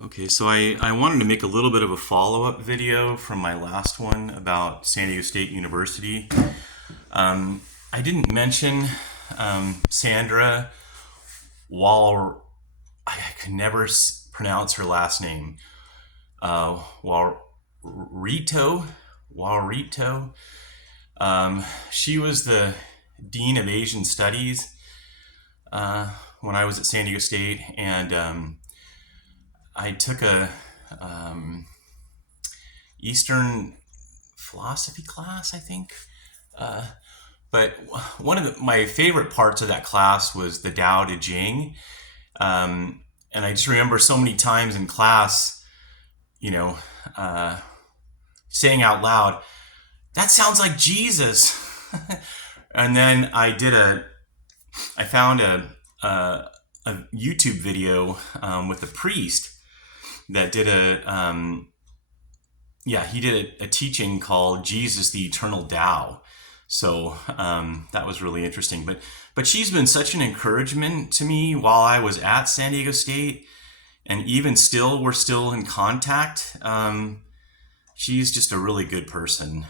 Okay, so I wanted to make a little bit of a follow-up video from my last one about San Diego State University. I didn't mention Sandra Wal. I could never pronounce her last name. Walrito. Walrito. She was the Dean of Asian Studies when I was at San Diego State, and I took a Eastern philosophy class, I think. But one of my favorite parts of that class was the Tao Te Ching. And I just remember so many times in class, you know, saying out loud, "That sounds like Jesus." And then I found a YouTube video with a priest that did he did a teaching called Jesus, the Eternal Tao. So that was really interesting. But she's been such an encouragement to me while I was at San Diego State, and even still, we're still in contact. She's just a really good person.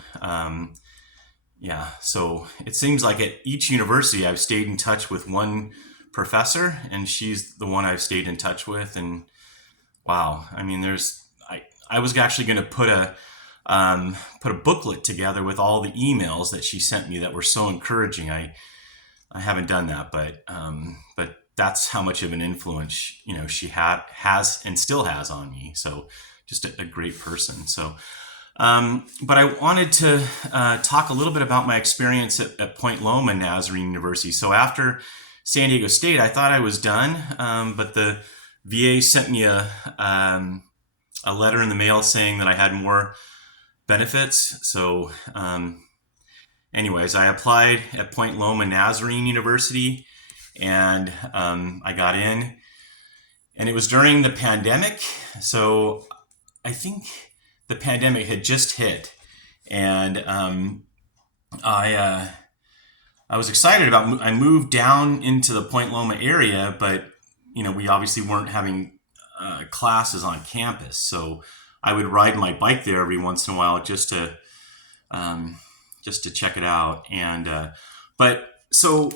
So it seems like at each university I've stayed in touch with one professor, and she's the one I've stayed in touch with. And wow, I mean, I was actually going to put a booklet together with all the emails that she sent me that were so encouraging. I haven't done that, but that's how much of an influence she has and still has on me. So just a great person. So, but I wanted to talk a little bit about my experience at Point Loma Nazarene University. So after San Diego State, I thought I was done, but the VA sent me a letter in the mail saying that I had more benefits. So anyways, I applied at Point Loma Nazarene University, and I got in. And it was during the pandemic. So I think the pandemic had just hit. And I was excited I moved down into the Point Loma area, but we obviously weren't having classes on campus. So I would ride my bike there every once in a while just to check it out. And but so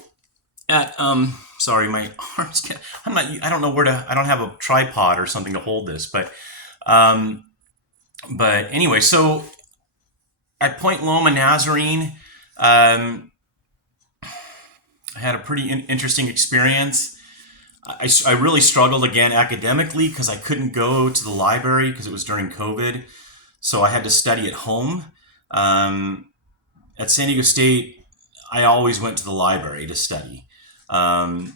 at sorry, my arms can't, I don't know where to, I don't have a tripod or something to hold this, but anyway, so at Point Loma Nazarene, I had a pretty interesting experience. I really struggled again academically because I couldn't go to the library because it was during COVID. So I had to study at home. At San Diego State, I always went to the library to study. But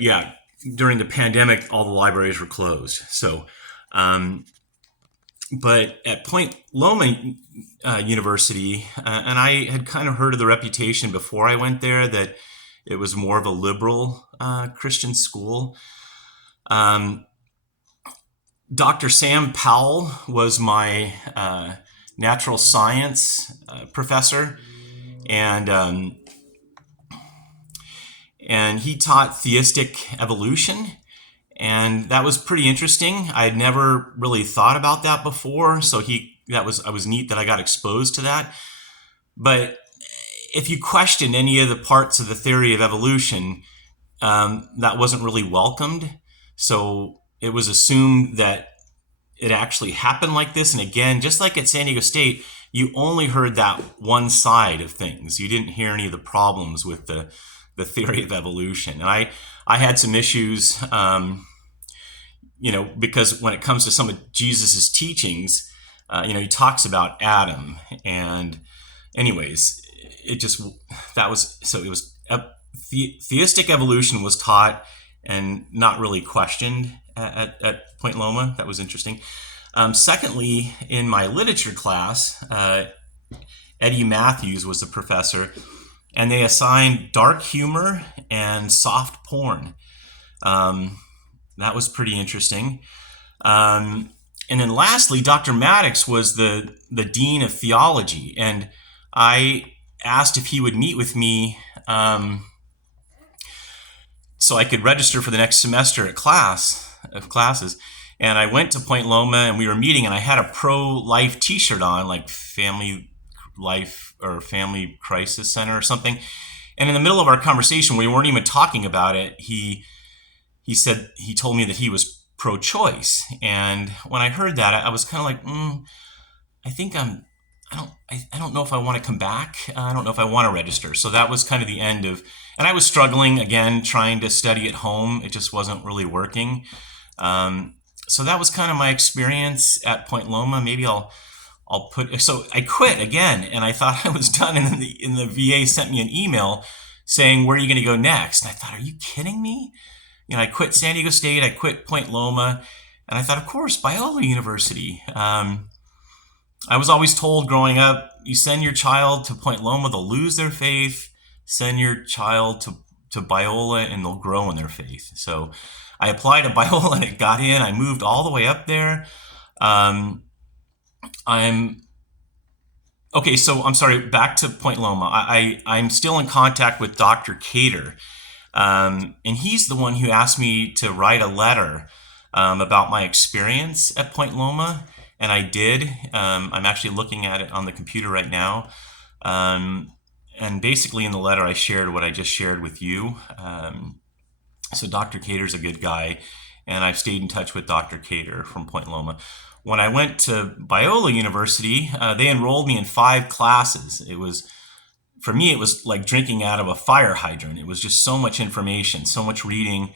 yeah, during the pandemic, all the libraries were closed. So, but at Point Loma University, and I had kind of heard of the reputation before I went there that it was more of a liberal Christian school. Dr. Sam Powell was my natural science professor, and he taught theistic evolution, and that was pretty interesting. I had never really thought about that before, so I was neat that I got exposed to that. But if you questioned any of the parts of the theory of evolution, that wasn't really welcomed. So it was assumed that it actually happened like this. And again, just like at San Diego State, you only heard that one side of things. You didn't hear any of the problems with the theory of evolution. And I had some issues, because when it comes to some of Jesus's teachings, he talks about Adam. And anyways, it was theistic evolution was taught and not really questioned at Point Loma. That was interesting. Secondly, in my literature class, Eddie Matthews was the professor, and they assigned dark humor and soft porn. That was pretty interesting. And then lastly, Dr. Maddox was the dean of theology, and I asked if he would meet with me so I could register for the next semester at class. of classes. And I went to Point Loma and we were meeting, and I had a pro-life t-shirt on, like Family Life or Family Crisis Center or something. And in the middle of our conversation, we weren't even talking about it. He told me that he was pro-choice. And when I heard that, I was kind of like, I think I don't know if I want to come back. I don't know if I want to register. So that was kind of the end of, and I was struggling again, trying to study at home. It just wasn't really working. So that was kind of my experience at Point Loma. Maybe so I quit again, and I thought I was done. And then the VA sent me an email saying, "Where are you going to go next?" And I thought, "Are you kidding me?" I quit San Diego State, I quit Point Loma, and I thought, of course, Biola University. I was always told growing up, you send your child to Point Loma, they'll lose their faith. Send your child to Biola and they'll grow in their faith. So I applied to Biola and it got in. I moved all the way up there. I'm sorry, back to Point Loma. I'm still in contact with Dr. Cater. And he's the one who asked me to write a letter about my experience at Point Loma. And I did. I'm actually looking at it on the computer right now. And basically in the letter, I shared what I just shared with you. So Dr. Cater's a good guy. And I've stayed in touch with Dr. Cater from Point Loma. When I went to Biola University, they enrolled me in 5 classes. For me, it was like drinking out of a fire hydrant. It was just so much information, so much reading.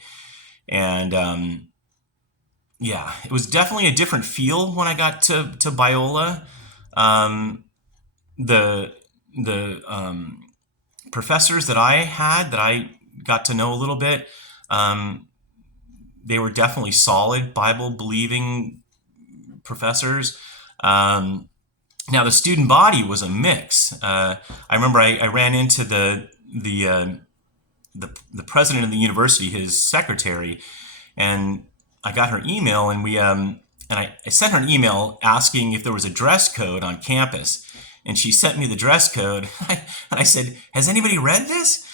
And it was definitely a different feel when I got to Biola. The professors that I got to know a little bit, they were definitely solid Bible-believing professors. Now the student body was a mix. I remember I ran into the president of the university, his secretary, and I got her email, and I sent her an email asking if there was a dress code on campus, and she sent me the dress code. And I said, "Has anybody read this?"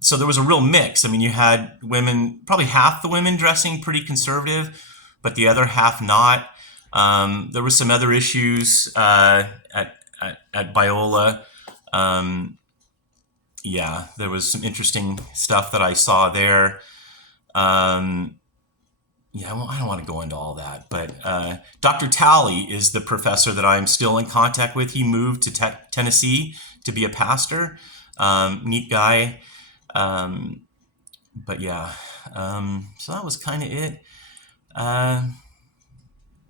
So there was a real mix. I mean, you had women, probably half the women dressing pretty conservative, but the other half not. There were some other issues at Biola. There was some interesting stuff that I saw there. I don't want to go into all that, but Dr. Talley is the professor that I'm still in contact with. He moved to Tennessee to be a pastor. Neat guy. So that was kind of it.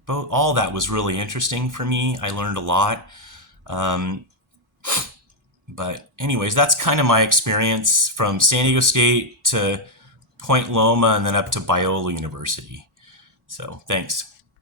But all that was really interesting for me. I learned a lot. But anyways, that's kind of my experience from San Diego State to Point Loma and then up to Biola University. So thanks.